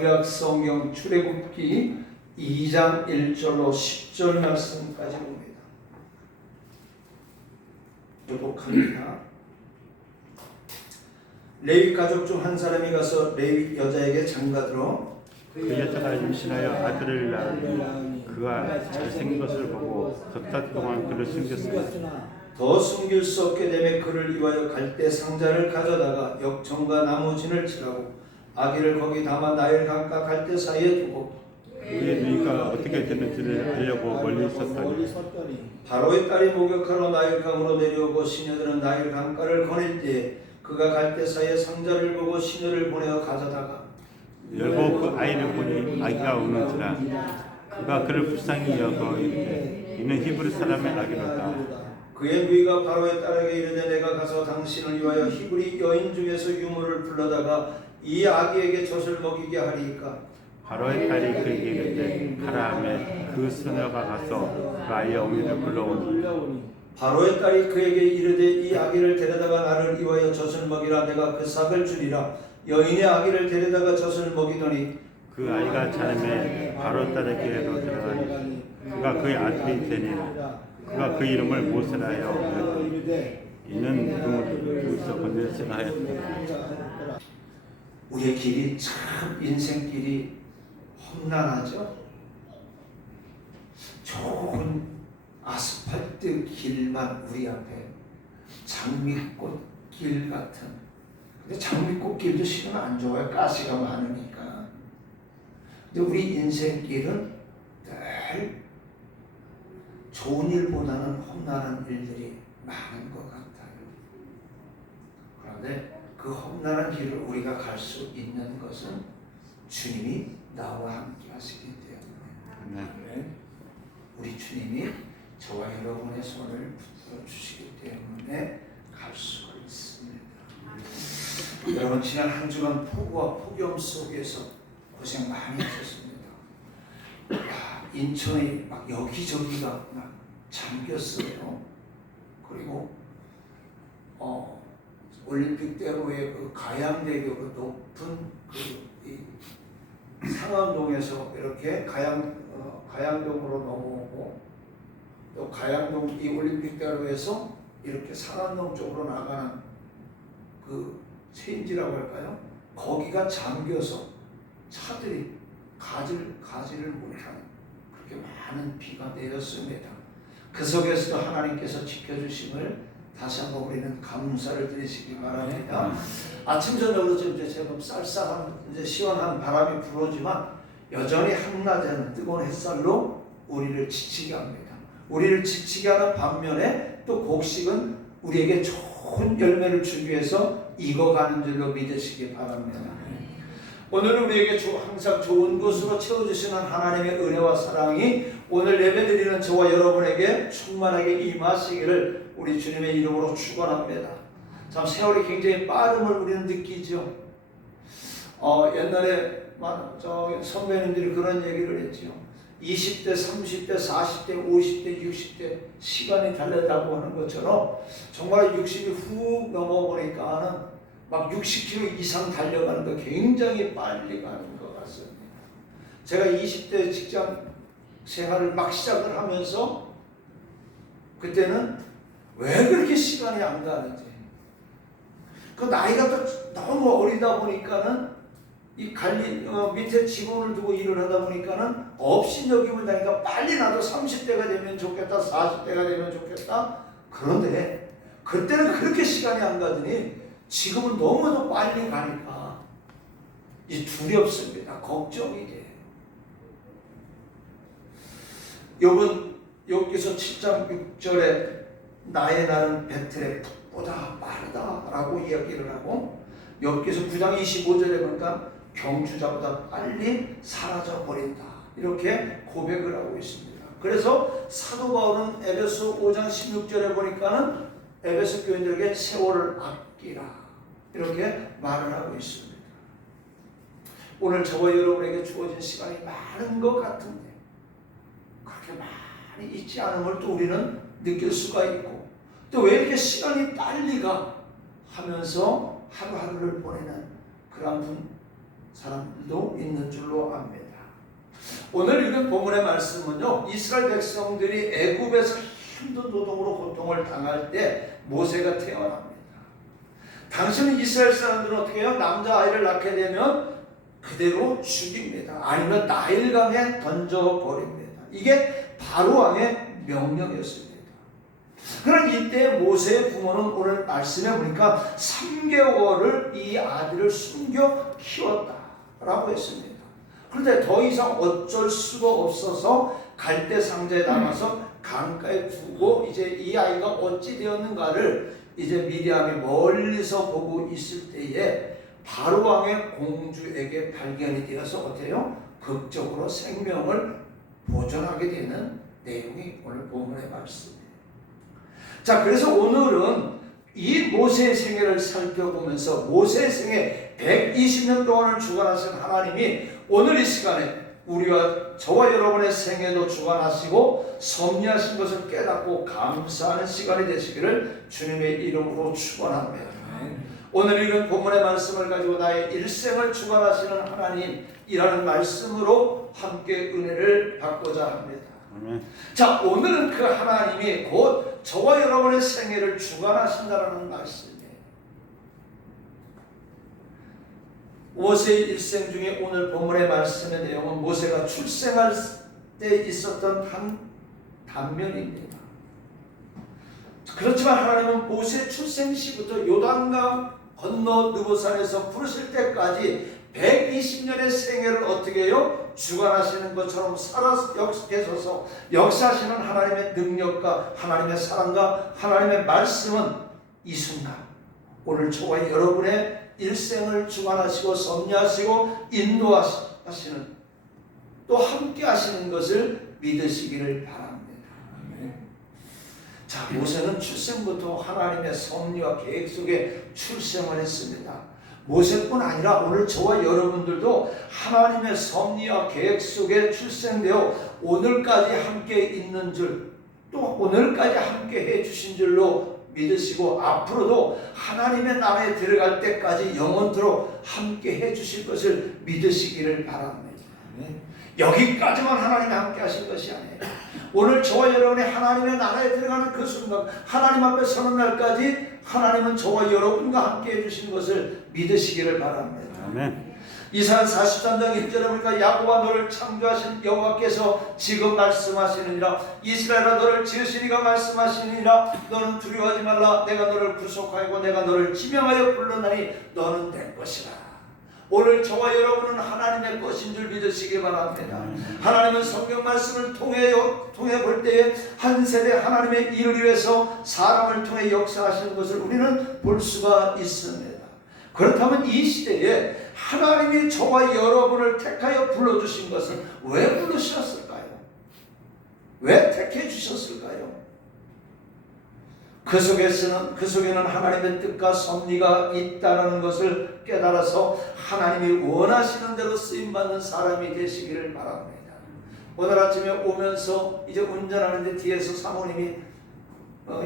구약 성경 출애굽기 2장 1절로 10절 말씀까지 봅니다. 요복합니다. 레위 가족 중 한 사람이 가서 레위 여자에게 장가들어 그 여자가 임신하여 아들을 낳으니 그가 잘생긴 것을 보고 석 동안 그를 숨겼으나 더 숨길 수 없게 되매 그를 위하여 갈대 상자를 가져다가 역청과 나무진을 칠하고 아기를 거기 담아 나일 강가 갈대 사이에 두고 그의 누이가 어떻게 되는지를 알려고 멀리 있었더니 바로의 딸이 목욕하러 나일 강으로 내려오고 시녀들은 나일 강가를 거닐 때에 그가 갈대 사이에 상자를 보고 시녀를 보내어 가져다가 열고 그 아이를 보니 아기가 우는지라 그가 그를 불쌍히 여겨 이르되 이는 히브리 사람의 아기로다. 그의 누이가 바로의 딸에게 이르되 내가 가서 당신을 위하여 히브리 여인 중에서 유모를 불러다가 이 아기에게 젖을 먹이게 하리이까. 바로의 딸이 그에게 이르되 가라 하매 그 소녀가 가서 그 아이의 어미를 불러오니 바로의 딸이 그에게 이르되 이 아기를 데려다가 나를 위하여 젖을 먹이라. 내가 그 삭을 주리라. 여인의 아기를 데려다가 젖을 먹이더니 그 아이가 자라매 바로 딸에게로 들어가니 그가 그의 아들이 되니 그가 그 이름을 모세라 하여 이르되 이는 누구서 건졌으나 하였더라. 우리의 길이 참 인생길이 험난하죠. 좋은 아스팔트 길만 우리 앞에 장미꽃 길 같은. 근데 장미꽃 길도 실은 안 좋아요. 가시가 많으니까. 근데 우리 인생길은 늘 좋은 일보다는 험난한 일들이 많은 것 같아요. 그런데 그 험난한 길을 우리가 갈 수 있는 것은 주님이 나와 함께 하시기 때문에. 네. 우리 주님이 저와 여러분의 손을 붙들어 주시기 때문에 갈 수가 있습니다. 여러분 지난 한 주간 폭우와 폭염 속에서 고생 많이 하셨습니다. 인천이 막 여기저기가 막 잠겼어요. 그리고 올림픽대로의 그 가양대교 그 높은 그 상암동에서 이렇게 가양동으로 넘어오고 또 가양동 이 올림픽대로에서 이렇게 상암동 쪽으로 나가는 그 체인지라고 할까요? 거기가 잠겨서 차들이 가지를 못하는 그렇게 많은 비가 내렸습니다. 그 속에서도 하나님께서 지켜주심을 다시 한번 우리는 감사를 드리시기 바랍니다. 아침 저녁으로 이제 제법 쌀쌀한 이제 시원한 바람이 불어오지만 여전히 한낮에는 뜨거운 햇살로 우리를 지치게 합니다. 우리를 지치게 하는 반면에 또 곡식은 우리에게 좋은 열매를 주기 위해서 익어가는 줄로 믿으시기 바랍니다. 오늘 우리에게 항상 좋은 것으로 채워주시는 하나님의 은혜와 사랑이 오늘 예배드리는 저와 여러분에게 충만하게 임하시기를 우리 주님의 이름으로 축원합니다. 참 세월이 굉장히 빠름을 우리는 느끼죠. 옛날에 선배님들이 그런 얘기를 했죠. 20대, 30대, 40대, 50대, 60대 시간이 달렸다고 하는 것처럼 정말 60이 훅 넘어보니까는 막 60km 이상 달려가는 거 굉장히 빨리 가는 것 같습니다. 제가 20대 직장 생활을 막 시작을 하면서 그때는 왜 그렇게 시간이 안 가는지 그 나이가 또 너무 어리다 보니까는 이 밑에 직원을 두고 일을 하다 보니까는 업신여김을 다니까 빨리 나도 30대가 되면 좋겠다, 40대가 되면 좋겠다. 그런데 그때는 그렇게 시간이 안 가더니 지금은 너무도 빨리 가니까 이제 두렵습니다. 걱정이 돼요. 욥기서 7장 6절에 나의 날은 배틀의 풋보다 빠르다라고 이야기를 하고 욥기서 9장 25절에 보니까 경주자보다 빨리 사라져 버린다 이렇게 고백을 하고 있습니다. 그래서 사도 바울은 에베소 5장 16절에 보니까는 에베소 교인들에게 세월을 아끼라 이렇게 말을 하고 있습니다. 오늘 저와 여러분에게 주어진 시간이 많은 것 같은데 그렇게 많이 있지 않음을 또 우리는 느낄 수가 있고 또 왜 이렇게 시간이 빨리 가 하면서 하루하루를 보내는 그런 사람들도 있는 줄로 압니다. 오늘 읽은 본문의 말씀은요, 이스라엘 백성들이 애굽에서 힘든 노동으로 고통을 당할 때 모세가 태어납니다. 당시는 이스라엘 사람들은 어떻게 해요? 남자아이를 낳게 되면 그대로 죽입니다. 아니면 나일강에 던져버립니다. 이게 바로왕의 명령이었습니다. 그러나 이때 모세의 부모는 오늘 말씀해 보니까 3개월을 이 아들을 숨겨 키웠다라고 했습니다. 그런데 더 이상 어쩔 수가 없어서 갈대 상자에 담아서 강가에 두고 이제 이 아이가 어찌 되었는가를 이제 미디안이 멀리서 보고 있을 때에 바로왕의 공주에게 발견이 되어서 어때요? 극적으로 생명을 보존하게 되는 내용이 오늘 본문의 말씀이에요. 자, 그래서 오늘은 이 모세의 생애를 살펴보면서 모세의 생애 120년 동안을 주관하신 하나님이 오늘 이 시간에 우리와 저와 여러분의 생애도 주관하시고 섭리하신 것을 깨닫고 감사하는 시간이 되시기를 주님의 이름으로 축원합니다. 오늘 읽은 본문의 말씀을 가지고 나의 일생을 주관하시는 하나님이라는 말씀으로 함께 은혜를 받고자 합니다. 자, 오늘은 그 하나님이 곧 저와 여러분의 생애를 주관하신다라는 말씀이에요. 모세의 일생 중에 오늘 본문의 말씀의 내용은 모세가 출생할 때 있었던 한 단면입니다. 그렇지만 하나님은 모세 출생 시부터 요단강 건너 느보산에서 부르실 때까지 120년의 생애를 어떻게 해요? 주관하시는 것처럼 살아서 계셔서 역사하시는 하나님의 능력과 하나님의 사랑과 하나님의 말씀은 이 순간 오늘 저와 여러분의 일생을 주관하시고 섭리하시고 인도하시는 또 함께 하시는 것을 믿으시기를 바랍니다. 자, 모세는 출생부터 하나님의 섭리와 계획 속에 출생을 했습니다. 모세뿐 아니라 오늘 저와 여러분들도 하나님의 섭리와 계획 속에 출생되어 오늘까지 함께 있는 줄, 또 오늘까지 함께 해주신 줄로 믿으시고 앞으로도 하나님의 나라에 들어갈 때까지 영원토록 함께 해주실 것을 믿으시기를 바랍니다. 여기까지만 하나님이 함께 하신 것이 아니에요. 오늘 저와 여러분이 하나님의 나라에 들어가는 그 순간, 하나님 앞에 서는 날까지 하나님은 저와 여러분과 함께 해주신 것을 믿으시기를 바랍니다. 아멘. 이사야 43장 1절에 보니까 야곱아 너를 창조하신 여호와께서 지금 말씀하시느니라. 이스라엘아 너를 지으시니가 말씀하시느니라. 너는 두려워하지 말라. 내가 너를 구속하고 내가 너를 지명하여 불렀나니 너는 내 것이라. 오늘 저와 여러분은 하나님의 것인 줄 믿으시기 바랍니다. 하나님은 성경 말씀을 통해 볼 때에 한 세대 하나님의 일을 위해서 사람을 통해 역사하시는 것을 우리는 볼 수가 있습니다. 그렇다면 이 시대에 하나님이 저와 여러분을 택하여 불러주신 것은 왜 부르셨을까요? 왜 택해 주셨을까요? 그 속에는 하나님의 뜻과 섭리가 있다는 것을 깨달아서 하나님이 원하시는 대로 쓰임받는 사람이 되시기를 바랍니다. 오늘 아침에 오면서 이제 운전하는데 뒤에서 사모님이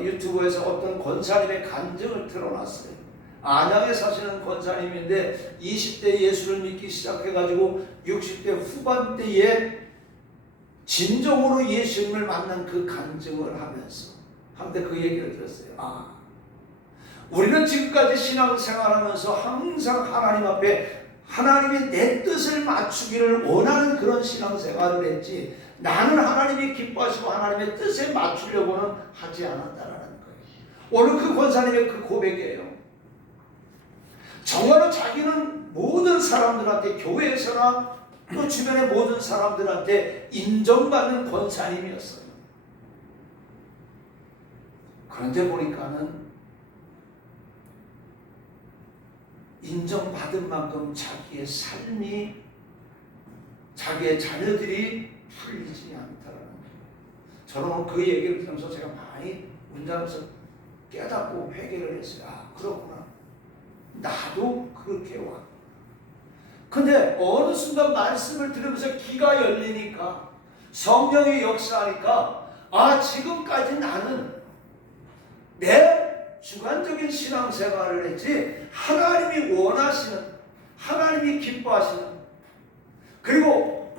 유튜브에서 어떤 권사님의 간증을 틀어놨어요. 안양에 사시는 권사님인데 20대 예수를 믿기 시작해가지고 60대 후반대에 진정으로 예수님을 만난 그 간증을 하면서 한때 그 얘기를 들었어요. 우리는 지금까지 신앙생활하면서 항상 하나님 앞에 하나님이 내 뜻을 맞추기를 원하는 그런 신앙생활을 했지 나는 하나님이 기뻐하시고 하나님의 뜻에 맞추려고는 하지 않았다라는 거예요. 오늘 그 권사님의 그 고백이에요. 정말로 자기는 모든 사람들한테 교회에서나 또 주변의 모든 사람들한테 인정받는 권사님이었어요. 그런데 보니까는 인정받은 만큼 자기의 삶이 자기의 자녀들이 풀리지 않다라는 거예요. 저는 그 얘기를 들으면서 제가 많이 운전하면서 깨닫고 회개를 했어요. 그렇구나. 나도 그렇게 왔구나. 근데 어느 순간 말씀을 들으면서 귀가 열리니까 성령이 역사하니까 지금까지 나는 내 주관적인 신앙생활을 했지 하나님이 원하시는 하나님이 기뻐하시는, 그리고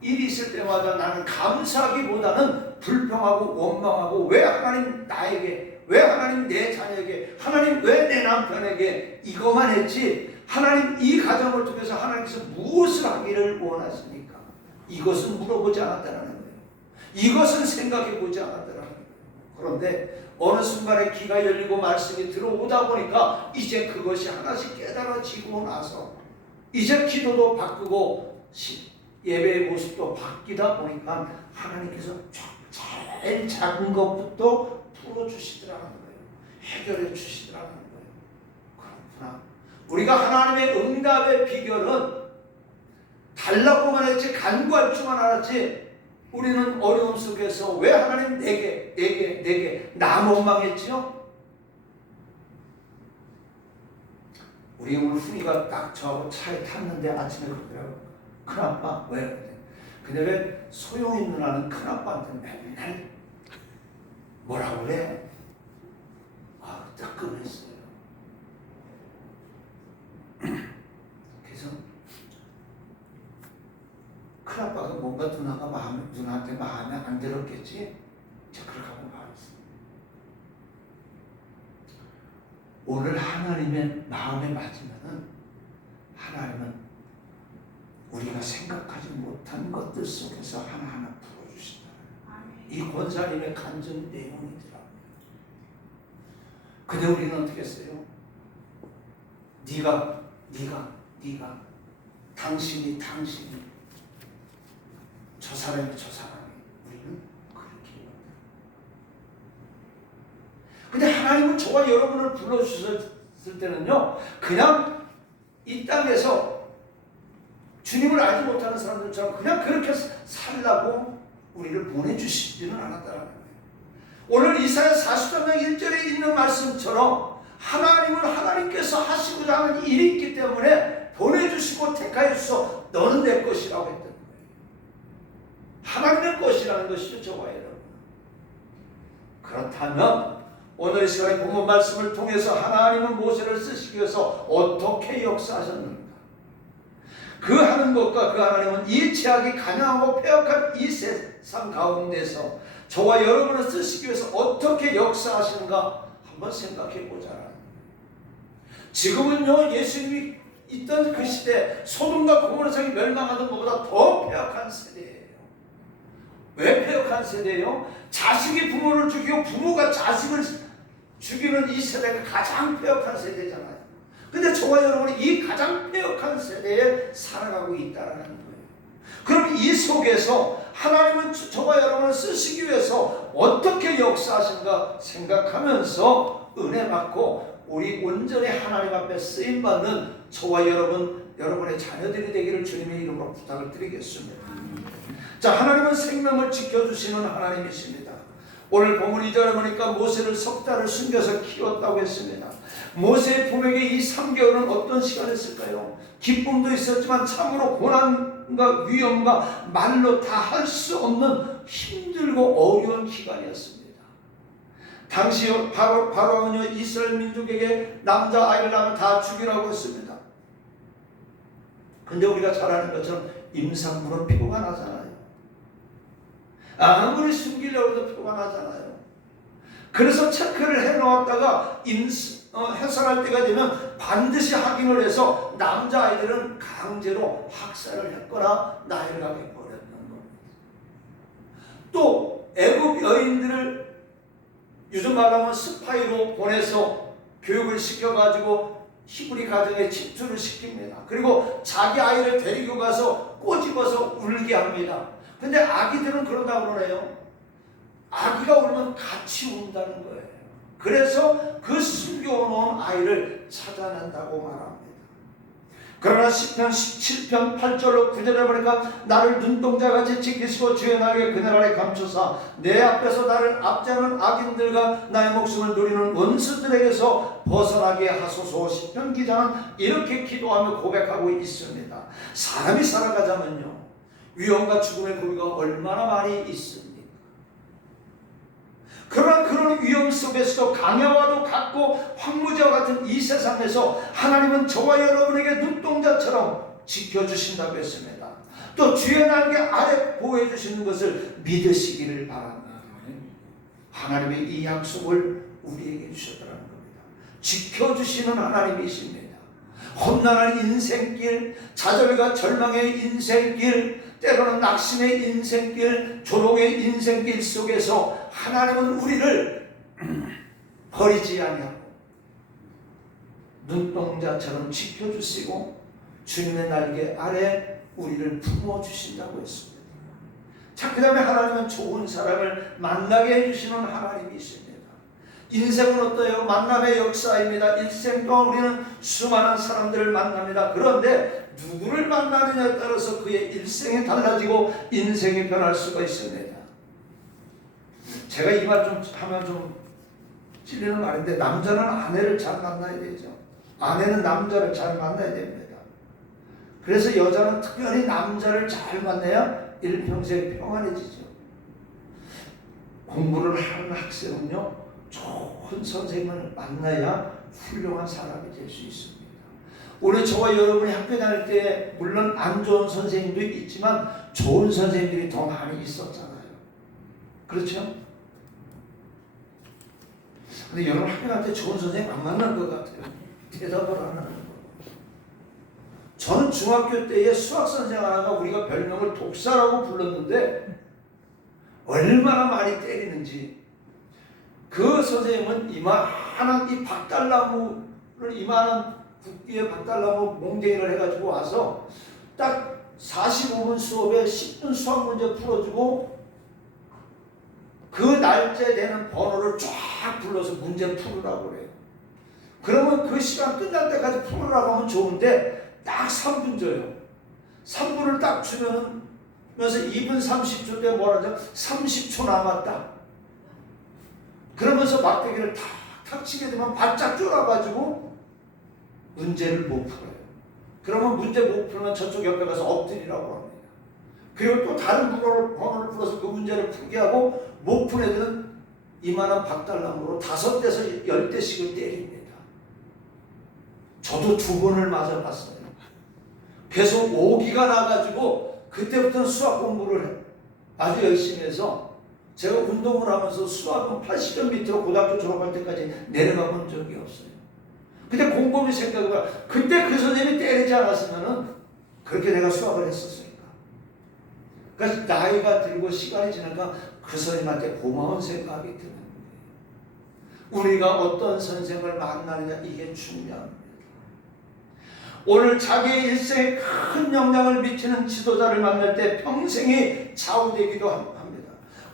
일이 있을 때마다 나는 감사하기보다는 불평하고 원망하고, 왜 하나님 나에게, 왜 하나님 내 자녀에게, 하나님 왜 내 남편에게 이것만 했지, 하나님 이 가정을 통해서 하나님께서 무엇을 하기를 원하십니까? 이것은 물어보지 않았다는 거예요. 이것은 생각해 보지 않았다는 거예요. 그런데 어느 순간에 귀가 열리고 말씀이 들어오다 보니까 이제 그것이 하나씩 깨달아지고 나서 이제 기도도 바꾸고 예배의 모습도 바뀌다 보니까 하나님께서 제일 작은 것부터 풀어주시더라는 거예요. 해결해 주시더라는 거예요. 그렇구나. 우리가 하나님의 응답의 비결은 달라고만 했지 간구할 줄만 알았지, 우리는 어려움 속에서 왜 하나님 내게 나 원망했지요? 우리 오늘 훈이가 딱 저하고 차에 탔는데 아침에 그러더라고요. 큰아빠 왜? 근데 왜 소영이 누나는 큰아빠한테 맨날 뭐라고 그래? 아, 뜨끔했어요. 그래서 큰아빠가 뭔가 누나한테 마음에 안 들었겠지? 제가 그렇게 하고 말했어요. 오늘 하나님의 마음에 맞으면은 하나님은 우리가 생각하지 못한 것들 속에서 하나하나 풀어주신다. 이 권사님의 간증 내용이더라고요. 근데 우리는 어떻게 했어요? 네가 당신이 저 사람이 우리는 그렇게 해요. 근데 하나님은 저와 여러분을 불러주셨을 때는요, 그냥 이 땅에서 주님을 알지 못하는 사람들처럼 그냥 그렇게 살라고 우리를 보내주시지는 않았다는 거예요. 오늘 이사야 40장 1절에 있는 말씀처럼 하나님은 하나님께서 하시고자 하는 일이 있기 때문에 보내주시고 택하여 주셔서 너는 내 것이라고 했던 거예요. 하나님의 것이라는 것이죠, 저와 여러분. 그렇다면 오늘 이 시간에 본문 말씀을 통해서 하나님은 모세를 쓰시기 위해서 어떻게 역사하셨는가? 그 하는 것과 그 하나님은 이 죄악이 가난하고 폐역한 이 세상 가운데서 저와 여러분을 쓰시기 위해서 어떻게 역사하시는가 한번 생각해 보자. 지금은요, 예수님이 있던 그 시대 소돔과 고모라 성이 멸망하던 것보다 더 폐역한 세대예요. 왜 폐역한 세대예요? 자식이 부모를 죽이고 부모가 자식을 죽이는 이 세대가 가장 폐역한 세대잖아요. 근데 저와 여러분이 이 가장 폐역한 세대에 살아가고 있다는 거예요. 그럼 이 속에서 하나님은 저와 여러분을 쓰시기 위해서 어떻게 역사하신가 생각하면서 은혜 받고 우리 온전히 하나님 앞에 쓰임받는 저와 여러분의 자녀들이 되기를 주님의 이름으로 부탁을 드리겠습니다. 자, 하나님은 생명을 지켜주시는 하나님이십니다. 오늘 본문 2절에 보니까 모세를 석 달을 숨겨서 키웠다고 했습니다. 모세의 품에게 이 3개월은 어떤 시간이었을까요? 기쁨도 있었지만 참으로 고난과 위험과 말로 다 할 수 없는 힘들고 어려운 기간이었습니다. 당시 바로는요, 이스라엘 민족에게 남자 아이를 낳으면 다 죽이라고 했습니다. 근데 우리가 잘 아는 것처럼 임산부는 피고가 나잖아요. 아무리 숨기려고 해도 피고가 나잖아요. 그래서 체크를 해놓았다가 해산할 때가 되면 반드시 확인을 해서 남자아이들은 강제로 학살을 했거나 나이를 가게 버렸던 겁니다. 또 애굽 여인들을 요즘 말하면 스파이로 보내서 교육을 시켜가지고 히브리 가정에 집중을 시킵니다. 그리고 자기 아이를 데리고 가서 꼬집어서 울게 합니다. 근데 아기들은 그런다고 그러네요. 아기가 울면 같이 운다는 거예요. 그래서 그 숨겨놓은 아이를 찾아낸다고 말합니다. 그러나 시편 17편 8절로 9절에 보니까 나를 눈동자같이 지키시고 주의 날개 그날 아래 감추사 내 앞에서 나를 압제하는 악인들과 나의 목숨을 누리는 원수들에게서 벗어나게 하소서. 시편 기자는 이렇게 기도하며 고백하고 있습니다. 사람이 살아가자면요, 위험과 죽음의 고비가 얼마나 많이 있습니까? 그러나 그런 위험 속에서도 강야와도 같고 황무지와 같은 이 세상에서 하나님은 저와 여러분에게 눈동자처럼 지켜주신다고 했습니다. 또 주의 날개 아래 보호해 주시는 것을 믿으시기를 바랍니다. 하나님의 이 약속을 우리에게 주셨다는 겁니다. 지켜주시는 하나님이십니다. 험난한 인생길, 좌절과 절망의 인생길, 때로는 낙심의 인생길, 조롱의 인생길 속에서 하나님은 우리를 버리지 아니하고 눈동자처럼 지켜주시고 주님의 날개 아래 우리를 품어주신다고 했습니다. 자, 그 다음에 하나님은 좋은 사람을 만나게 해주시는 하나님이십니다. 인생은 어때요? 만남의 역사입니다. 일생 동안 우리는 수많은 사람들을 만납니다. 그런데 누구를 만나느냐에 따라서 그의 일생이 달라지고 인생이 변할 수가 있습니다. 제가 이 말 좀 하면 좀 찔리는 말인데, 남자는 아내를 잘 만나야 되죠. 아내는 남자를 잘 만나야 됩니다. 그래서 여자는 특별히 남자를 잘 만나야 일평생 평안해지죠. 공부를 하는 학생은요, 좋은 선생님을 만나야 훌륭한 사람이 될 수 있습니다. 오늘 저와 여러분이 학교 다닐 때 물론 안 좋은 선생님도 있지만 좋은 선생님들이 더 많이 있었잖아요. 그렇죠? 근데 여러분 학교 다닐 때 좋은 선생님 안 만난 것 같아요. 대답을 안 하는 거. 저는 중학교 때에 수학 선생 하나가 우리가 별명을 독사라고 불렀는데 얼마나 많이 때리는지. 그 선생님은 이만한 이 박달나무를 이만한 국기에 박달나무 몽댕이를 해가지고 와서 딱 45분 수업에 10분 수학 문제 풀어주고 그 날짜 되는 번호를 쫙 불러서 문제 풀으라고 그래요. 그러면 그 시간 끝날 때까지 풀으라고 하면 좋은데 딱 3분 줘요. 3분을 딱 주면서 2분 30초 때 뭐라 하죠? 30초 남았다. 그러면서 막대기를 탁탁 치게 되면 바짝 쫄아가지고 문제를 못 풀어요. 그러면 문제 못 풀면 저쪽 옆에 가서 엎드리라고 합니다. 그리고 또 다른 번호를 풀어서 그 문제를 풀게 하고 못 푼 애들은 이만한 박달나무로 5대에서 10대씩을 때립니다. 저도 2번을 맞아봤어요. 계속 오기가 나가지고 그때부터는 수학 공부를 아주 열심히 해서 제가 운동을 하면서 수학은 80점 밑으로 고등학교 졸업할 때까지 내려가 본 적이 없어요. 근데 곰곰이 생각해봐. 그때 그 선생님이 때리지 않았으면은 그렇게 내가 수학을 했었으니까. 그래서 나이가 들고 시간이 지나니까 그 선생님한테 고마운 생각이 드는 거예요. 우리가 어떤 선생을 만나느냐, 이게 중요합니다. 오늘 자기의 일생에 큰 영향을 미치는 지도자를 만날 때 평생이 좌우되기도 합니다.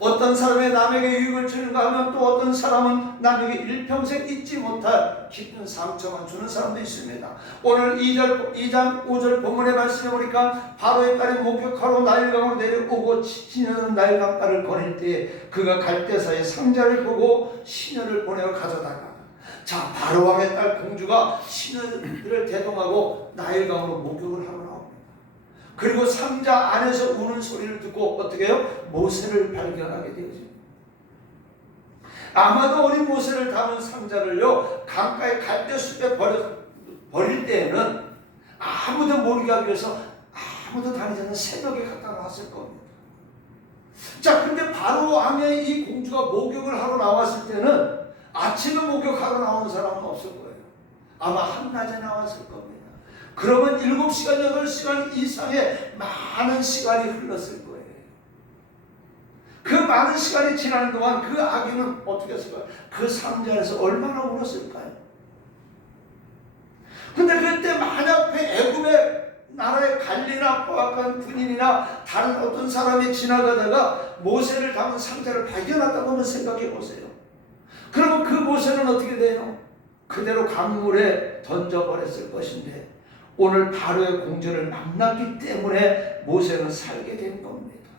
어떤 사람의 남에게 유익을 주는가 하면 또 어떤 사람은 남에게 일평생 잊지 못할 깊은 상처만 주는 사람도 있습니다. 오늘 2장 5절 본문의 말씀에 보니까 바로의 딸이 목격하러 나일강으로 내려오고 시녀는 나일강가를 거닐 때에 그가 갈대사의 상자를 보고 시녀를 보내어 가져다가, 자, 바로왕의 딸 공주가 시녀들을 대동하고 나일강으로 목욕을 하러 나옵니다. 그리고 상자 안에서 우는 소리를 듣고 어떻게 해요? 모세를 발견하게 되죠. 아마도 어린 모세를 담은 상자를요, 강가의 갈대숲에 버릴 때에는 아무도 모르게 하기 위해서 아무도 다니지 않는 새벽에 갖다 놨을 겁니다. 자, 근데 바로 왕의 이 공주가 목욕을 하러 나왔을 때는 아침에 목욕하러 나오는 사람은 없을 거예요. 아마 한낮에 나왔을 겁니다. 그러면 7시간, 8시간 이상의 많은 시간이 흘렀을 거예요. 그 많은 시간이 지나는 동안 그 아기는 어떻게 했을까요? 그 상자에서 얼마나 울었을까요? 근데 그때 만약 애굽의 나라의 관리나 포악한 군인이나 다른 어떤 사람이 지나가다가 모세를 담은 상자를 발견했다고 한번 생각해 보세요. 그러면 그 모세는 어떻게 돼요? 그대로 강물에 던져버렸을 것인데 오늘 바로의 공주를 만났기 때문에 모세는 살게 된 겁니다.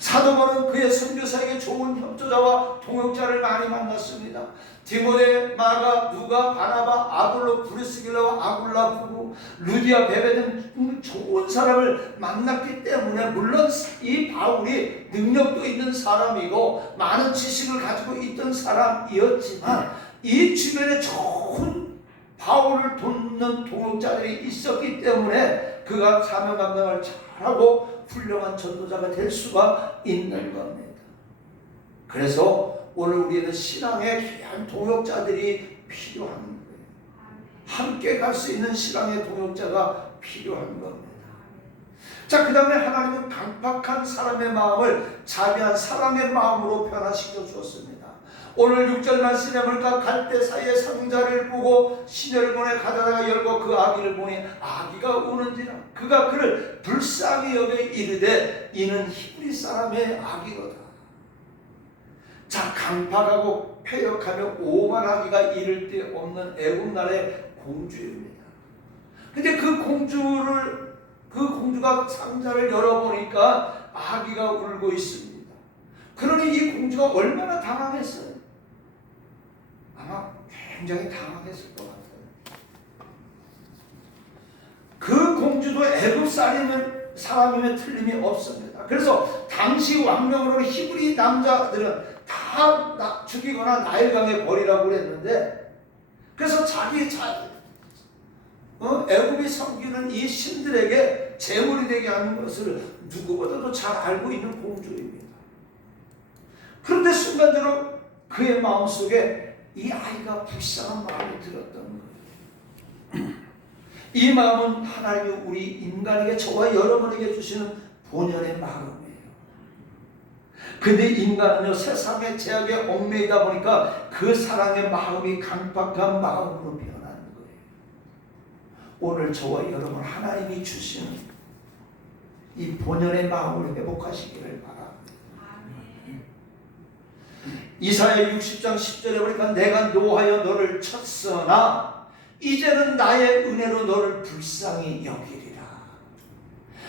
사도 바울은 그의 선교사에게 좋은 협조자와 동역자를 많이 만났습니다. 디모데, 마가, 누가, 바나바, 아볼로, 브리스길라와 아굴라 부부, 루디아, 베베 등 좋은 사람을 만났기 때문에 물론 이 바울이 능력도 있는 사람이고 많은 지식을 가지고 있던 사람이었지만 이 주변에 좋은 바울을 돕는 동역자들이 있었기 때문에 그가 사명 감당을 잘하고 훌륭한 전도자가 될 수가 있는 겁니다. 그래서 오늘 우리는 신앙의 귀한 동역자들이 필요한 거예요. 함께 갈 수 있는 신앙의 동역자가 필요한 겁니다. 자, 그 다음에 하나님은 강팍한 사람의 마음을 자비한 사람의 마음으로 변화시켜 주었습니다. 오늘 6절 말씀에 보니까 갈대 사이에 상자를 보고 시녀를 보내 가져다가 열고 그 아기를 보니 아기가 우는지라 그가 그를 불쌍히 여겨 이르되 이는 히브리 사람의 아기로다. 자, 강팍하고 패역하며 오만하기가 이를 데 없는 애굽 나라의 공주입니다. 근데 그 공주가 상자를 열어보니까 아기가 울고 있습니다. 그러니 이 공주가 얼마나 당황했어요. 아마 굉장히 당황했을 것 같아요. 그 공주도 애굽 사람임에 틀림이 없습니다. 그래서 당시 왕명으로 히브리 남자들은 다 죽이거나 나일강에 버리라고 그랬는데, 그래서 애굽이 섬기는 이 신들에게 제물이 되게 하는 것을 누구보다도 잘 알고 있는 공주입니다. 그런데 순간적으로 그의 마음속에 이 아이가 불쌍한 마음이 들었던 거예요. 이 마음은 하나님이 우리 인간에게, 저와 여러분에게 주시는 본연의 마음이에요. 근데 인간은요, 세상의 제약에 얽매이다 보니까 그 사랑의 마음이 강팍한 마음으로 변하는 거예요. 오늘 저와 여러분 하나님이 주시는 이 본연의 마음을 회복하시기를 바랍니다. 이사야 60장 10절에 보니까 내가 노하여 너를 쳤으나 이제는 나의 은혜로 너를 불쌍히 여기리라.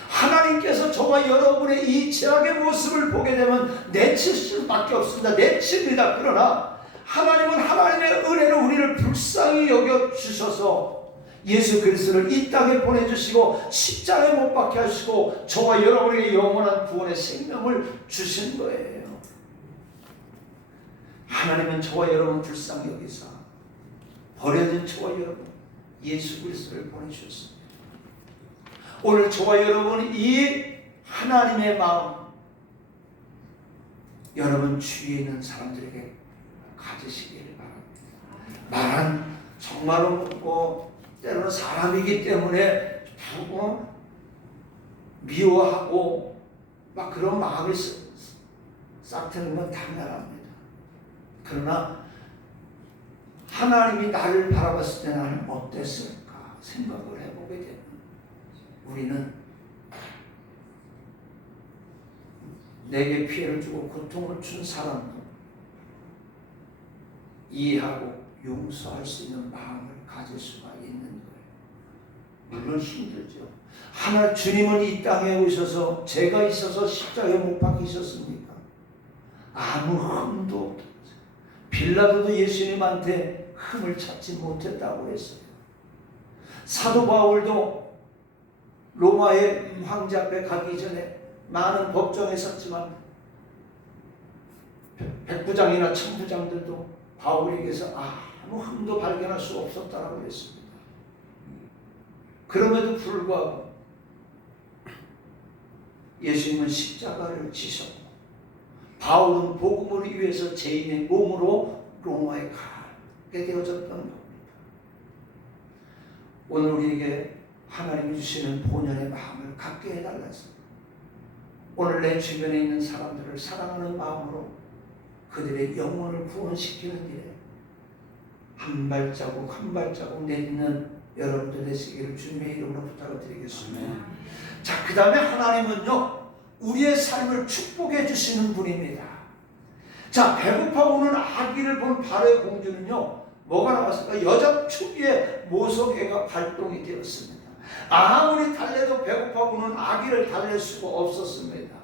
하나님께서 저와 여러분의 이 죄악의 모습을 보게 되면 내칠 수밖에 없습니다. 내칩니다. 그러나 하나님은 하나님의 은혜로 우리를 불쌍히 여겨주셔서 예수 그리스도를 이 땅에 보내주시고 십자가에 못 박게 하시고 저와 여러분에게 영원한 구원의 생명을 주신 거예요. 하나님은 저와 여러분 불쌍히 여기사 버려진 저와 여러분 예수 그리스도를 보내주셨습니다. 오늘 저와 여러분 이 하나님의 마음 여러분 주위에 있는 사람들에게 가지시기를 바랍니다. 말은 정말로 때로는 사람이기 때문에 미워하고 막 그런 마음이 싹 트는 건 당연합니다. 그러나 하나님이 나를 바라봤을 때 나는 어땠을까 생각을 해보게 되면 우리는 내게 피해를 주고 고통을 준 사람을 이해하고 용서할 수 있는 마음을 가질 수가 있는 거예요. 물론 힘들죠. 주님은 이 땅에 오셔서 죄가 있어서 십자가에 못 박히셨습니까? 아무 흠도 없어요. 빌라도도 예수님한테 흠을 찾지 못했다고 했어요. 사도 바울도 로마의 황제 앞에 가기 전에 많은 법정에 섰지만 백부장이나 천부장들도 바울에게서 아무 흠도 발견할 수 없었다고 했습니다. 그럼에도 불구하고 예수님은 십자가를 지셨고 바울은 복음을 위해서 죄인의 몸으로 로마에 가게 되어졌던 겁니다. 오늘 우리에게 하나님이 주시는 본연의 마음을 갖게 해달라서 오늘 내 주변에 있는 사람들을 사랑하는 마음으로 그들의 영혼을 구원시키는 일에 한 발자국 한 발자국 내딛는 여러분들 되시기를 주님의 이름으로 부탁을 드리겠습니다. 자, 그 다음에 하나님은요 우리의 삶을 축복해 주시는 분입니다. 자, 배고파 우는 아기를 본 바로의 공주는요 뭐가 나왔을까? 여자 축기에 모성애가 발동이 되었습니다. 아무리 달래도 배고파 우는 아기를 달랠 수가 없었습니다.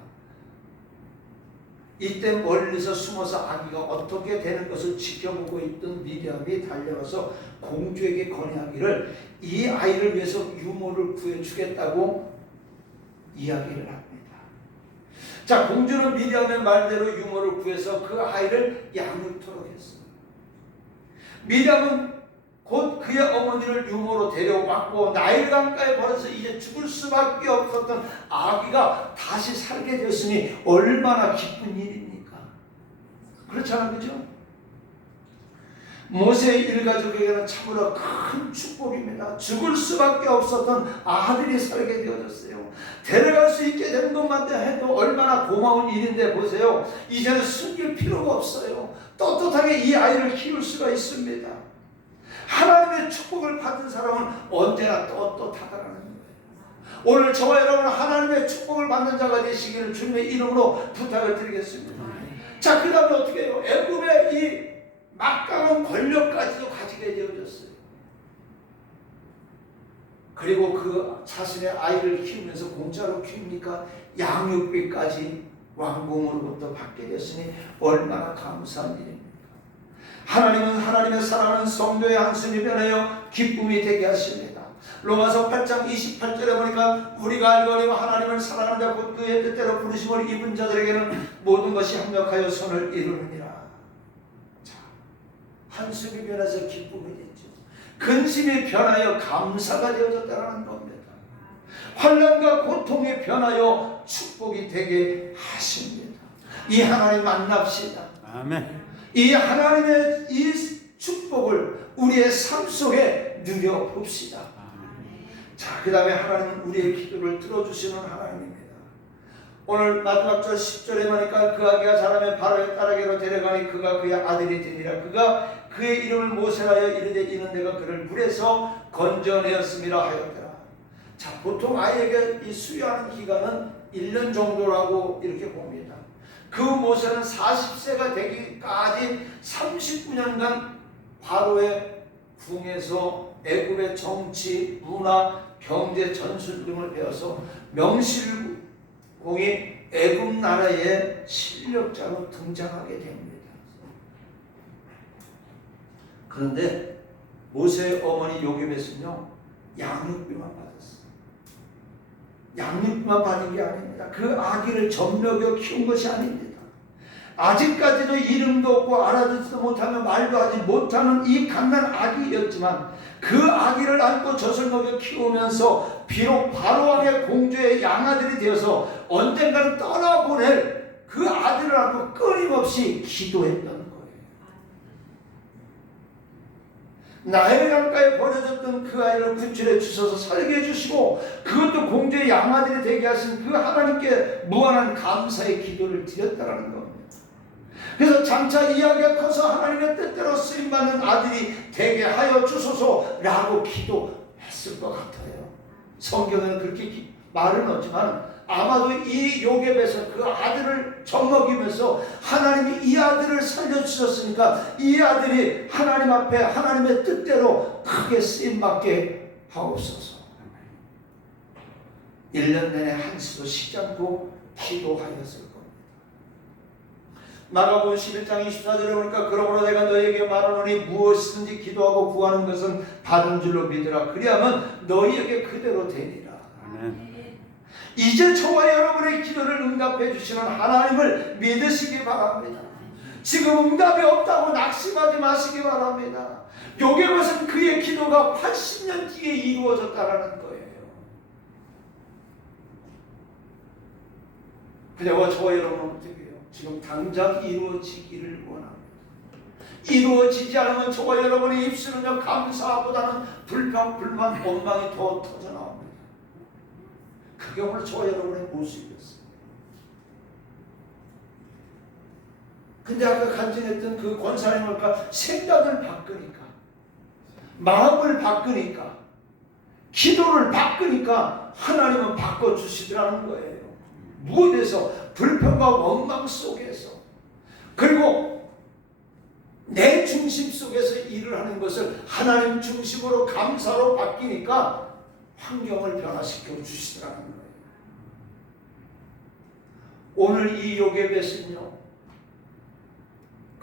이때 멀리서 숨어서 아기가 어떻게 되는 것을 지켜보고 있던 미디암이 달려가서 공주에게 건의하기를 이 아이를 위해서 유모를 구해주겠다고 이야기를 합니다. 자, 공주는 미디암의 말대로 유모를 구해서 그 아이를 양육토록 했습니다. 미디암은 곧 그의 어머니를 유모로 데려왔고 나일 강가에 버려서 이제 죽을 수밖에 없었던 아기가 다시 살게 되었으니 얼마나 기쁜 일입니까? 그렇잖아요, 그죠? 모세의 일가족에게는 참으로 큰 축복입니다. 죽을 수밖에 없었던 아들이 살게 되어졌어요. 데려갈 수 있게 된 것만 해도 얼마나 고마운 일인데 보세요. 이제는 숨길 필요가 없어요. 떳떳하게 이 아이를 키울 수가 있습니다. 하나님의 축복을 받은 사람은 언제나 떳떳하다라는 거예요. 오늘 저와 여러분은 하나님의 축복을 받는 자가 되시기를 주님의 이름으로 부탁을 드리겠습니다. 자, 그 다음에 어떻게 해요? 애굽의 이 막강한 권력까지도 가지게 되어졌어요. 그리고 그 자신의 아이를 키우면서 공짜로 키우니까 양육비까지 왕궁으로부터 받게 됐으니 얼마나 감사한 일입니까? 하나님은 하나님의 사랑하는 성도의 한숨이 변하여 기쁨이 되게 하십니다. 로마서 8장 28절에 보니까 우리가 알거니와 하나님을 사랑하는 자 곧 그의 뜻대로 부르심을 입은 자들에게는 모든 것이 합력하여 선을 이루느니라. 자, 한숨이 변해서 기쁨이 됐죠. 근심이 변하여 감사가 되어졌다는 겁니다. 환난과 고통이 변하여 축복이 되게 하십니다. 이 하나님 만납시다. 아멘. 이 하나님의 이 축복을 우리의 삶 속에 누려봅시다. 자, 그 다음에 하나님은 우리의 기도를 들어주시는 하나님입니다. 오늘 마지막 절 10절에 보니까 그 아기가 자라면 바로의 딸에게로 데려가니 그가 그의 아들이 되니라. 그가 그의 이름을 모세라여 이르되 이는 내가 그를 물에서 건져내었음이라 하였더라. 자, 보통 아이에게 이 수유하는 기간은 1년 정도라고 이렇게 봅니다. 그 모세는 40세가 되기까지 39년간 바로의 궁에서 애굽의 정치, 문화, 경제, 전술 등을 배워서 명실공히 애굽 나라의 실력자로 등장하게 됩니다. 그런데 모세의 어머니 요게벳은요, 양육비만 받았어요. 양육비만 받은 게 아닙니다. 그 아기를 젖먹여 키운 것이 아닙니다. 아직까지도 이름도 없고 알아듣지도 못하며 말도 하지 못하는 이 갓난 아기였지만 그 아기를 안고 젖을 먹여 키우면서 비록 바로왕의 공주의 양아들이 되어서 언젠가는 떠나보낼 그 아들을 안고 끊임없이 기도했던 거예요. 나일 강가에 버려졌던 그 아이를 구출해 주셔서 살게 해주시고 그것도 공주의 양아들이 되게 하신 그 하나님께 무한한 감사의 기도를 드렸다는 겁니다. 그래서 장차 이 아기가 커서 하나님의 뜻대로 쓰임받는 아들이 되게 하여 주소서라고 기도했을 것 같아요. 성경에는 그렇게 말은 없지만 아마도 이 요게벳은 그 아들을 젖먹이면서 하나님이 이 아들을 살려주셨으니까 이 아들이 하나님 앞에 하나님의 뜻대로 크게 쓰임받게 하옵소서. 1년 내내 한시도 쉬지 않고 기도하였을 겁니다. 마가복음 11장 24절에 보니까 그러므로 내가 너희에게 말하노니 무엇이든지 기도하고 구하는 것은 받은 줄로 믿으라. 그리하면 너희에게 그대로 되리라. 아멘. 이제 저와 여러분의 기도를 응답해 주시는 하나님을 믿으시기 바랍니다. 지금 응답이 없다고 낙심하지 마시기 바랍니다. 요게벳은 그의 기도가 80년 뒤에 이루어졌다라는 거예요. 그냥 저와 여러분은 어떻게 해요? 지금 당장 이루어지기를 원합니다. 이루어지지 않으면 저와 여러분의 입술은요, 감사보다는 불평, 불만, 원망이 더 터져나옵니다. 그게 오늘 저와 여러분의 모습이었습니다. 근데 아까 간증했던 그 권사님 뭘까? 생각을 바꾸니까, 마음을 바꾸니까, 기도를 바꾸니까 하나님은 바꿔주시더라는 거예요. 무엇에서? 불평과 원망 속에서. 그리고 내 중심 속에서 일을 하는 것을 하나님 중심으로 감사로 바뀌니까 환경을 변화시켜 주시더라는 거예요. 오늘 이 요게벳은요,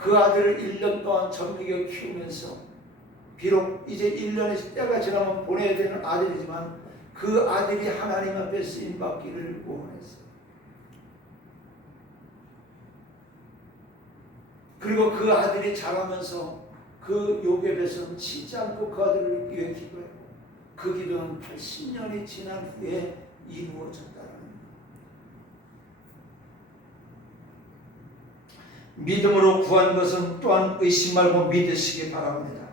그 아들을 1년 동안 젖먹여 키우면서 비록 이제 1년의 때가 지나면 보내야 되는 아들이지만 그 아들이 하나님 앞에 쓰임받기를 원했어요. 그리고 그 아들이 자라면서 그 요괴배선 치지 않고 그 아들을 위해 기도했고 그 기도는 80년이 지난 후에 이루어졌다는 믿음으로 구한 것은 또한 의심 말고 믿으시기 바랍니다.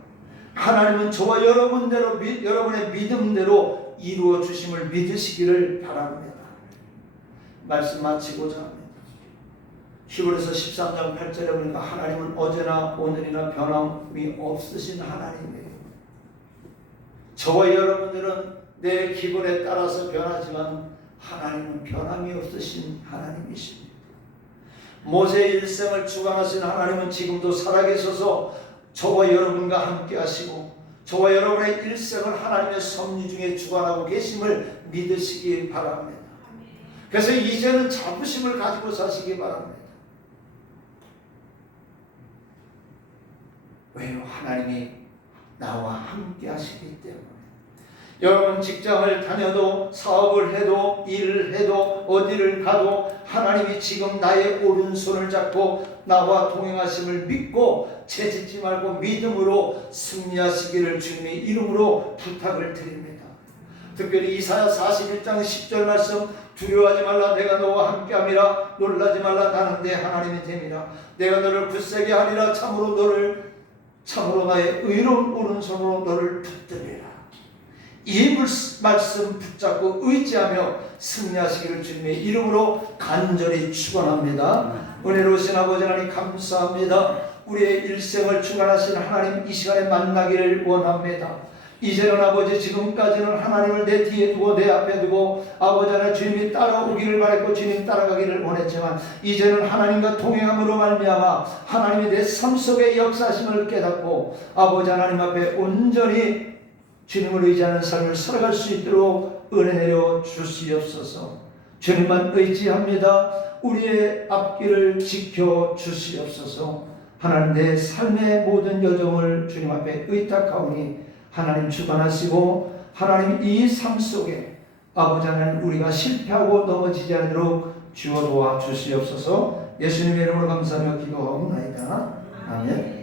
하나님은 저와 여러분의 믿음대로 이루어 주심을 믿으시기를 바랍니다. 말씀 마치고자 합니다. 히브리서 13장 8절에 보니까 하나님은 어제나 오늘이나 변함이 없으신 하나님이에요. 저와 여러분들은 내 기분에 따라서 변하지만 하나님은 변함이 없으신 하나님이십니다. 모세의 일생을 주관하신 하나님은 지금도 살아계셔서 저와 여러분과 함께 하시고 저와 여러분의 일생을 하나님의 섭리 중에 주관하고 계심을 믿으시기 바랍니다. 그래서 이제는 자부심을 가지고 사시기 바랍니다. 왜요? 하나님이 나와 함께 하시기 때문에. 여러분 직장을 다녀도 사업을 해도 일을 해도 어디를 가도 하나님이 지금 나의 오른손을 잡고 나와 동행하심을 믿고 채짓지 말고 믿음으로 승리하시기를 주님의 이름으로 부탁을 드립니다. 특별히 이사야 41장 10절 말씀 두려워하지 말라 내가 너와 함께함이라 놀라지 말라 나는 내 하나님이 됨이라 내가 너를 굳세게 하리라 참으로 나의 의로운 오른손으로 너를 붙들리라. 이 말씀 붙잡고 의지하며 승리하시기를 주님의 이름으로 간절히 축원합니다. 은혜로우신 아버지 하나님 감사합니다. 우리의 일생을 주관하신 하나님 이 시간에 만나기를 원합니다. 이제는 아버지 지금까지는 하나님을 내 뒤에 두고 내 앞에 두고 아버지 하나님 주님이 따라오기를 바랬고 주님 따라가기를 원했지만 이제는 하나님과 동행함으로 말미암아 하나님이 내 삶 속에 역사하심을 깨닫고 아버지 하나님 앞에 온전히 주님을 의지하는 삶을 살아갈 수 있도록 은혜 내려 주시옵소서. 주님만 의지합니다. 우리의 앞길을 지켜 주시옵소서. 하나님 내 삶의 모든 여정을 주님 앞에 의탁하오니 하나님 주관하시고 하나님 이 삶 속에 아버지 하나님 우리가 실패하고 넘어지지 않도록 주어 도와 주시옵소서. 예수님의 이름으로 감사하며 기도하옵나이다. 아멘.